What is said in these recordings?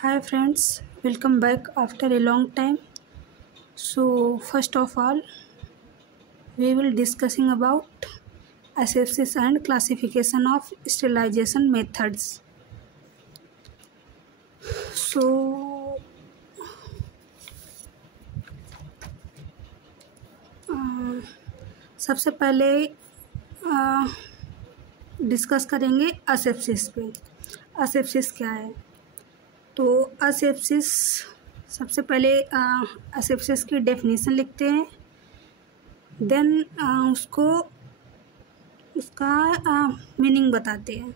Hi friends, welcome back after a long time. So first of all, we will discussing about asepsis and classification of sterilization methods. So सबसे पहले discuss करेंगे असेप्सिस पे। असेप्सिस क्या है? तो असेप्सिस सबसे पहले असेप्सिस की डेफिनेशन लिखते हैं, देन उसका मीनिंग बताते हैं।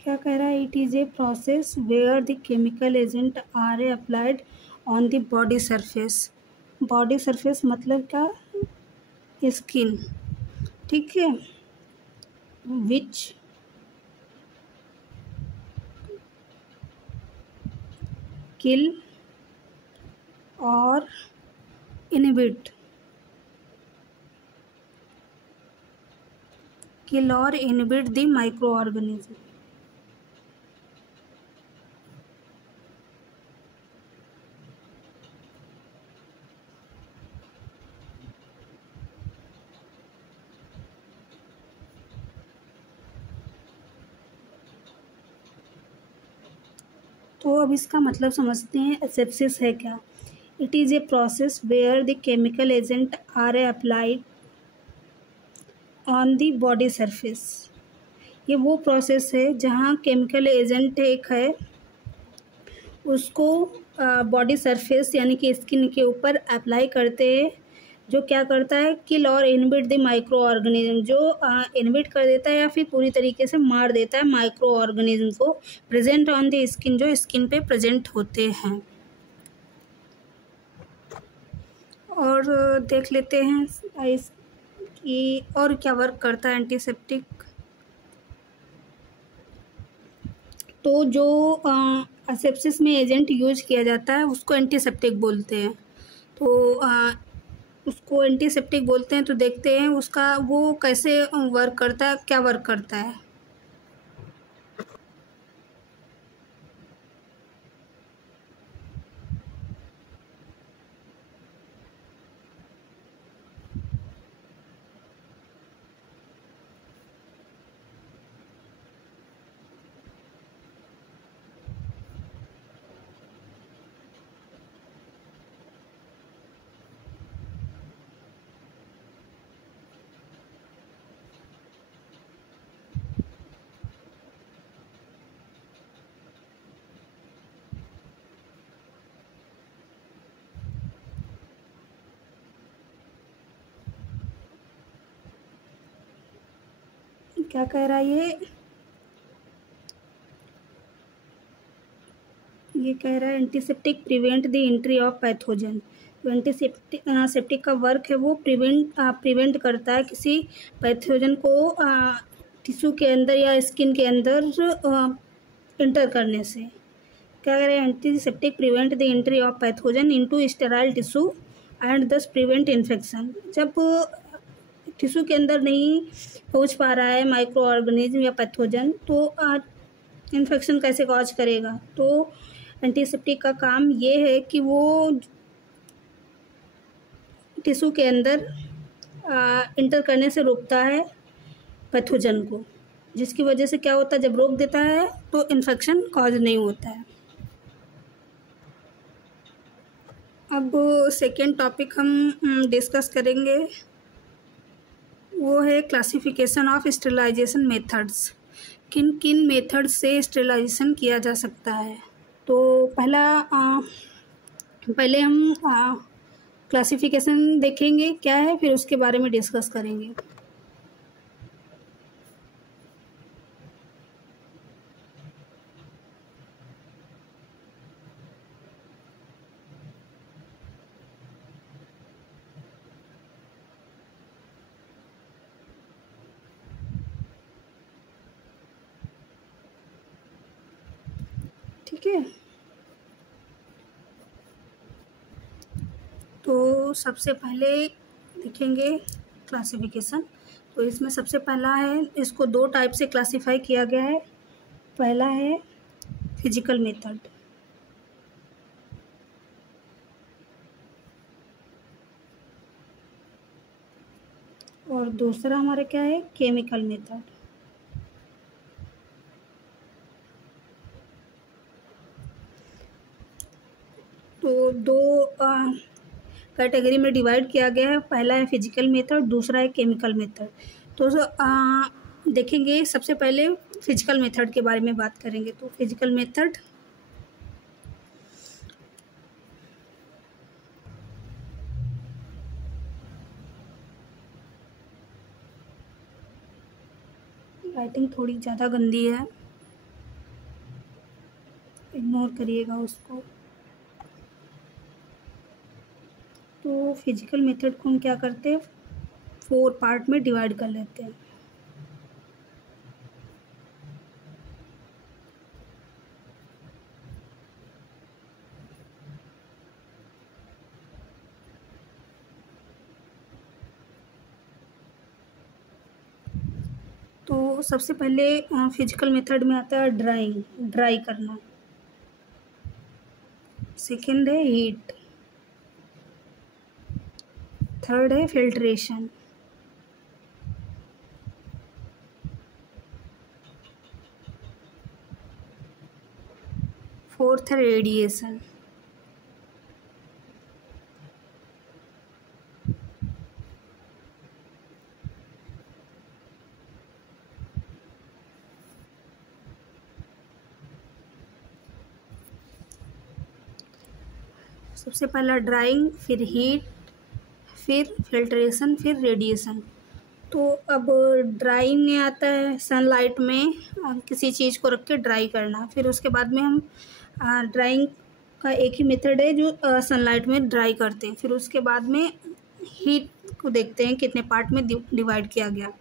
क्या कह रहा है? It is a process where the chemical agent are a applied on the body surface. Body surface मतलब क्या? स्किन, ठीक है। विच किल और इनहिबिट द माइक्रो ऑर्गेनिज्म। तो अब इसका मतलब समझते हैं, एसेप्सिस है क्या? It is a process where the chemical agent are a applied on the body surface. ये वो प्रोसेस है जहाँ केमिकल एजेंट एक है, उसको बॉडी सरफेस यानी कि स्किन के ऊपर अप्लाई करते हैं, जो क्या करता है? किल और इनहिबिट द माइक्रो ऑर्गेनिज्म, जो इनहिबिट कर देता है या फिर पूरी तरीके से मार देता है माइक्रो ऑर्गेनिज्म को प्रेजेंट ऑन द स्किन, जो स्किन पे प्रेजेंट होते हैं। और देख लेते हैं कि और क्या वर्क करता है एंटीसेप्टिक। तो जो असेप्सिस में एजेंट यूज किया जाता है उसको एंटीसेप्टिक बोलते हैं। तो उसको एंटीसेप्टिक बोलते हैं। तो देखते हैं उसका वो कैसे वर्क करता है, क्या वर्क करता है। क्या कह रहा है ये कह रहा है antiseptic prevent the entry of pathogen. तो एंटीसेप्टिक का वर्क है वो प्रिवेंट करता है किसी पैथोजन को टिश्यू के अंदर या स्किन के अंदर इंटर करने से। क्या कह रहे हैं? Antiseptic prevent the entry of pathogen into sterile tissue and दस प्रिवेंट इन्फेक्शन। जब टिश्यू के अंदर नहीं पहुंच पा रहा है माइक्रो ऑर्गेनिज्म या पैथोजन, तो इन्फेक्शन कैसे कॉज करेगा? तो एंटीसेप्टिक का काम ये है कि वो टिश्यू के अंदर इंटर करने से रोकता है पैथोजन को, जिसकी वजह से क्या होता है, जब रोक देता है तो इन्फेक्शन कॉज नहीं होता है। अब सेकेंड टॉपिक हम डिस्कस करेंगे, वो है क्लासिफिकेशन ऑफ स्टेरिलाइजेशन मेथड्स। किन किन मेथड से स्टेरिलाइजेशन किया जा सकता है। तो पहले हम क्लासिफिकेशन देखेंगे क्या है, फिर उसके बारे में डिस्कस करेंगे। ठीक है, तो सबसे पहले देखेंगे क्लासिफिकेशन। तो इसमें सबसे पहला है, इसको दो टाइप से क्लासिफाई किया गया है। पहला है फिजिकल मेथड, और दूसरा हमारा क्या है, केमिकल मेथड। तो दो कैटेगरी में डिवाइड किया गया है। पहला है फिजिकल मेथड, दूसरा है केमिकल मेथड। तो देखेंगे, सबसे पहले फिजिकल मेथड के बारे में बात करेंगे। तो फिजिकल मेथड राइटिंग थोड़ी ज़्यादा गंदी है, इग्नोर करिएगा उसको। तो फिजिकल मेथड को हम क्या करते हैं, 4 पार्ट में डिवाइड कर लेते हैं। तो सबसे पहले फिजिकल मेथड में आता है ड्राई करना। सेकेंड है हीट। थर्ड है फिल्ट्रेशन। फोर्थ है रेडिएशन। सबसे पहला ड्राइंग, फिर हीट, फिर फिल्ट्रेशन, फिर रेडिएशन। तो अब ड्राइंग में आता है सनलाइट में किसी चीज़ को रख के ड्राई करना। फिर उसके बाद में हम ड्राइंग का एक ही मेथड है जो सनलाइट में ड्राई करते हैं। फिर उसके बाद में हीट को देखते हैं कितने पार्ट में डिवाइड किया गया।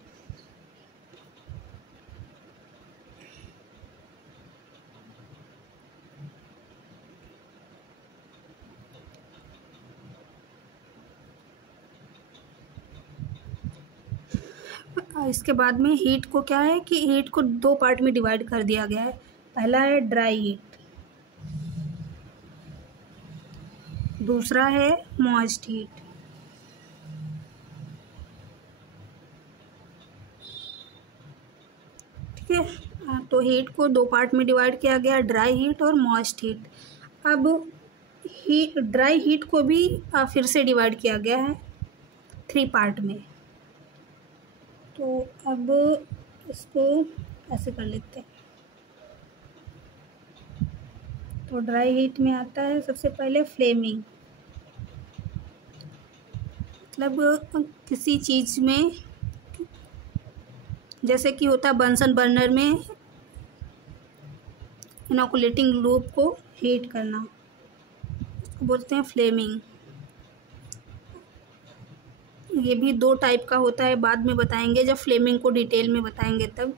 इसके बाद में हीट को क्या है कि हीट को 2 पार्ट में डिवाइड कर दिया गया है। पहला है ड्राई हीट, दूसरा है मॉइस्ट हीट। ठीक है, तो हीट को 2 पार्ट में डिवाइड किया गया, ड्राई हीट और मॉइस्ट हीट। अब ड्राई हीट को भी फिर से डिवाइड किया गया है 3 पार्ट में। तो अब इसको ऐसे कर लेते हैं। तो ड्राई हीट में आता है सबसे पहले फ्लेमिंग, मतलब किसी चीज़ में, जैसे कि होता है बंसन बर्नर में इनोकुलेटिंग लूप को हीट करना, इसको बोलते हैं फ्लेमिंग। ये भी 2 टाइप का होता है, बाद में बताएंगे जब फ्लेमिंग को डिटेल में बताएंगे तब।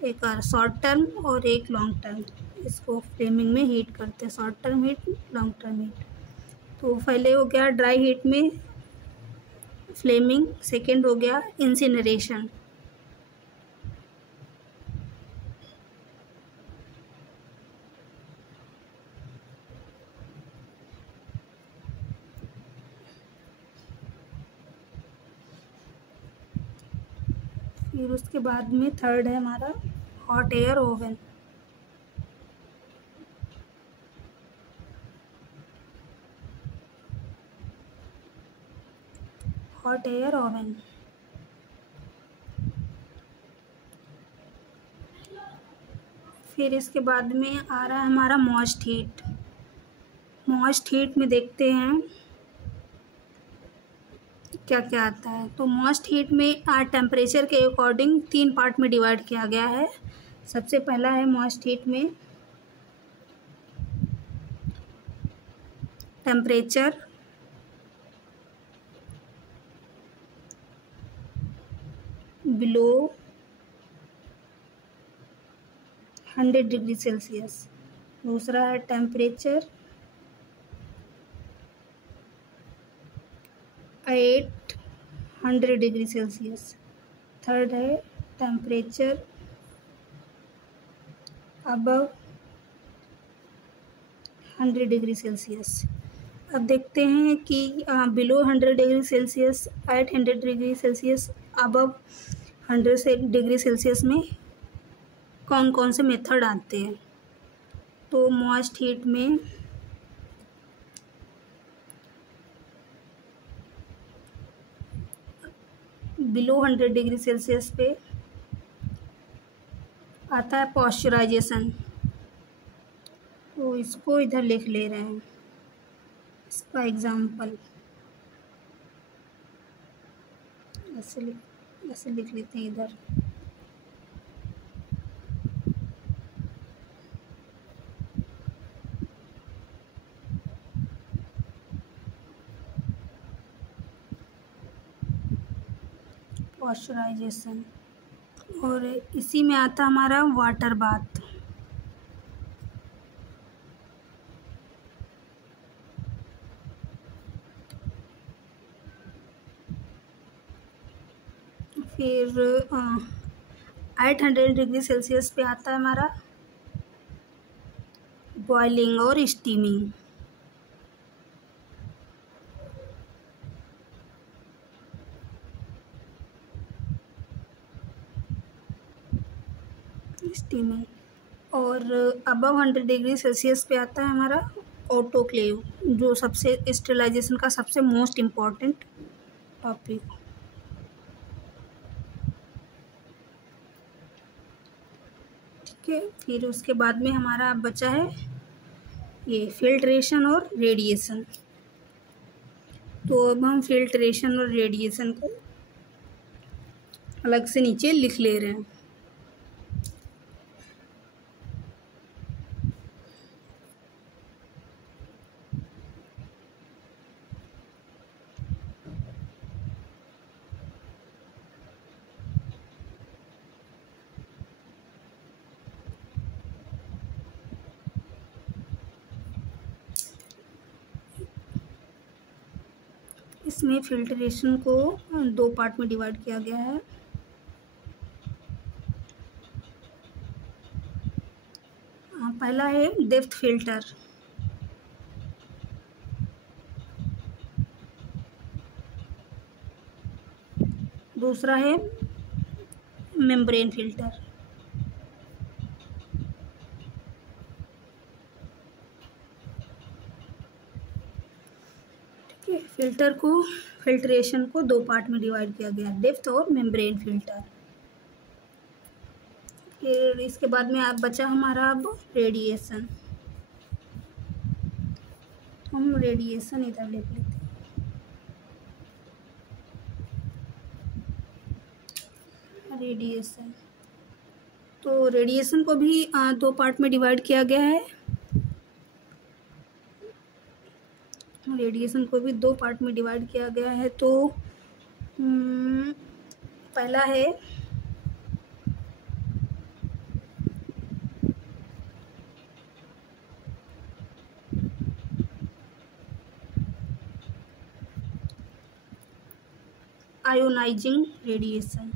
एक शॉर्ट टर्म और एक लॉन्ग टर्म, इसको फ्लेमिंग में हीट करते हैं, short term heat, long term heat. तो पहले हो गया ड्राई हीट में फ्लेमिंग, सेकेंड हो गया इंसिनरेशन। फिर उसके बाद में थर्ड है हमारा hot air oven. Hot air oven. फिर इसके बाद में आ रहा है हमारा मॉइस्ट हीट। मॉइस्ट हीट में देखते हैं क्या क्या आता है। तो मॉइस्ट हीट में टेम्परेचर के अकॉर्डिंग 3 पार्ट में डिवाइड किया गया है। सबसे पहला है मॉइस्ट हीट में टेम्परेचर, बिलो 100 डिग्री सेल्सियस। दूसरा है टेम्परेचर 800 डिग्री सेल्सियस। थर्ड है टेम्परेचर अबव 100 डिग्री सेल्सियस। अब देखते हैं कि below 100 degree Celsius, 800 degree Celsius, above 100 degree Celsius में कौन कौन से मेथड आते हैं। तो मॉइस्ट हीट में बिलो 100 डिग्री सेल्सियस पे आता है पॉस्चराइजेशन। तो इसको इधर लिख ले रहे हैं, इसका एग्जाम्पल ऐसे लिख लेते हैं इधर। पॉस्चराइजेशन। और इसी में आता हमारा वाटर बाथ। फिर 800 डिग्री सेल्सियस पे आता है हमारा बॉइलिंग और स्टीमिंग। और अबव 100 डिग्री सेल्सियस पे आता है हमारा ऑटोक्लेव, जो सबसे स्टेरिलाइजेशन का सबसे मोस्ट इम्पॉर्टेंट टॉपिक। ठीक है, फिर उसके बाद में हमारा बचा है ये फिल्ट्रेशन और रेडिएशन। तो अब हम फिल्ट्रेशन और रेडिएशन को अलग से नीचे लिख ले रहे हैं। इसमें फिल्ट्रेशन को 2 पार्ट में डिवाइड किया गया है। पहला है डेप्थ फिल्टर, दूसरा है मेम्ब्रेन फिल्टर। ठीक है, फिल्ट्रेशन को 2 पार्ट में डिवाइड किया गया, डेप्थ और मेम्ब्रेन फिल्टर। फिर इसके बाद में आप बचा हमारा अब रेडिएशन। हम रेडिएशन इधर लिख लेते हैं। रेडिएशन, तो रेडिएशन को भी 2 पार्ट में डिवाइड किया गया है। रेडिएशन को भी 2 पार्ट में डिवाइड किया गया है। तो पहला है आयोनाइजिंग रेडिएशन।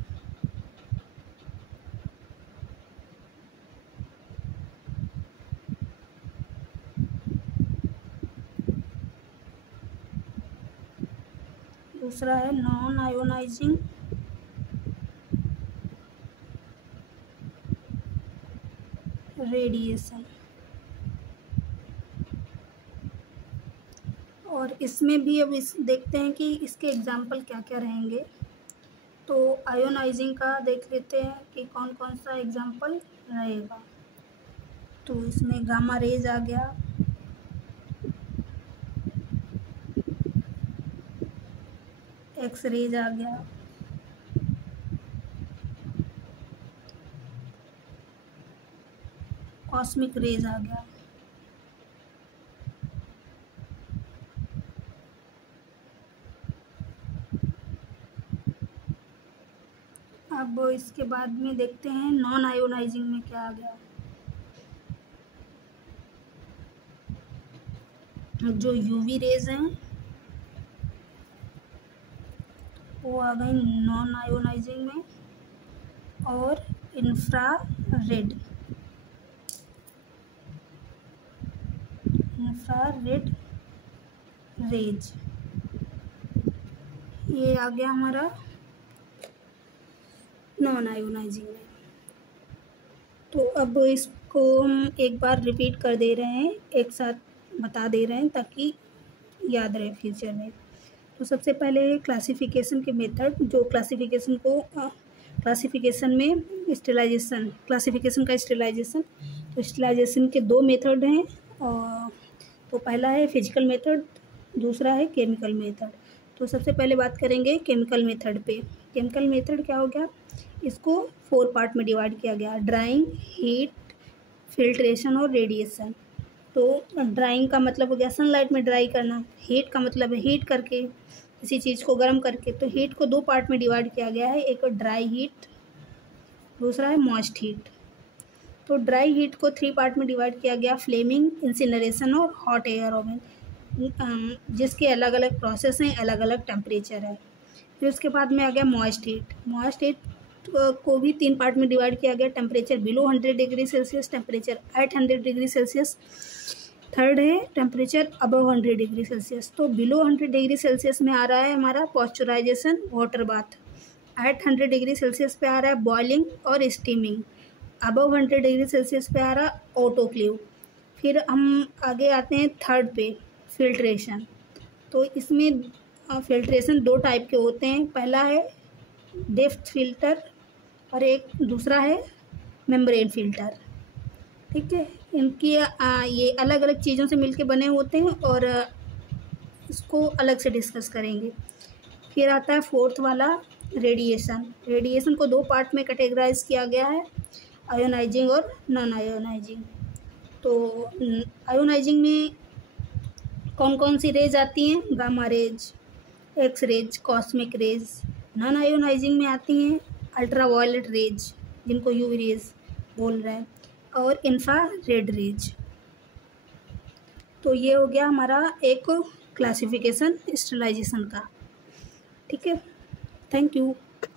दूसरा है नॉन आयोनाइजिंग रेडिएशन। और इसमें भी अब इस देखते हैं कि इसके एग्जाम्पल क्या क्या रहेंगे। तो आयोनाइजिंग का देख लेते हैं कि कौन कौन सा एग्जाम्पल रहेगा। तो इसमें गामा रेज आ गया, एक्स रेज आ गया, कॉस्मिक रेज आ गया, अब इसके बाद में देखते हैं नॉन आयोनाइजिंग में क्या आ गया। जो यूवी रेज हैं वो आ गई नॉन आयोनाइजिंग में, और इंफ्रारेड रेज ये आ गया हमारा नॉन आयोनाइजिंग में। तो अब इसको हम एक बार रिपीट कर दे रहे हैं, एक साथ बता दे रहे हैं ताकि याद रहे फ्यूचर में। तो सबसे पहले क्लासिफिकेशन के मेथड, जो क्लासिफिकेशन को क्लासिफिकेशन में स्टेलाइजेशन, क्लासिफिकेशन का स्टेलाइजेशन। तो स्टेलाइजेशन के दो मेथड हैं, और तो पहला है फिजिकल मेथड, दूसरा है केमिकल मेथड। तो सबसे पहले बात करेंगे केमिकल मेथड पे। केमिकल मेथड क्या हो गया, इसको 4 पार्ट में डिवाइड किया गया, ड्राइंग, हीट, फिल्ट्रेशन और रेडिएशन। तो ड्राइंग का मतलब हो गया सनलाइट में ड्राई करना, हीट का मतलब है हीट करके, किसी चीज़ को गर्म करके। तो हीट को 2 पार्ट में डिवाइड किया गया है, एक ड्राई हीट, दूसरा है मॉइस्ट हीट। तो ड्राई हीट को 3 पार्ट में डिवाइड किया गया, फ्लेमिंग, इंसिनरेशन और हॉट एयर ओवन, जिसके अलग अलग प्रोसेस हैं, अलग अलग टेम्परेचर है। फिर उसके बाद में आ गया मॉइस्ट हीट। मॉइस्ट हीट को भी 3 पार्ट में डिवाइड किया गया, temperature below 100 degree Celsius, temperature at 100 degree Celsius, third है टेम्परेचर अबव 100 डिग्री सेल्सियस। तो बिलो 100 डिग्री सेल्सियस में आ रहा है हमारा pasteurization, water bath. At 100 degree Celsius पे आ रहा है बॉइलिंग और स्टीमिंग। अबव 100 डिग्री सेल्सियस पे आ रहा ऑटोक्लेव। फिर हम आगे आते हैं थर्ड पे, फिल्ट्रेशन। तो इसमें फिल्ट्रेशन 2 टाइप के होते हैं, पहला है डेप्थ फिल्टर और एक दूसरा है मेम्ब्रेन फिल्टर। ठीक है, इनकी ये अलग अलग चीज़ों से मिलके बने होते हैं, और इसको अलग से डिस्कस करेंगे। फिर आता है फोर्थ वाला, रेडिएशन। रेडिएशन को 2 पार्ट में कैटेगराइज किया गया है, आयोनाइजिंग और नॉन आयोनाइजिंग। तो आयोनाइजिंग में कौन कौन सी रेज आती हैं, gamma rays, X rays, cosmic rays. Non ionizing में आती हैं अल्ट्रावायलेट रेज, जिनको यूवी रेज बोल रहे हैं, और इंफ्रारेड रेज। तो ये हो गया हमारा एक क्लासिफिकेशन स्टेलाइजेशन का। ठीक है, थैंक यू।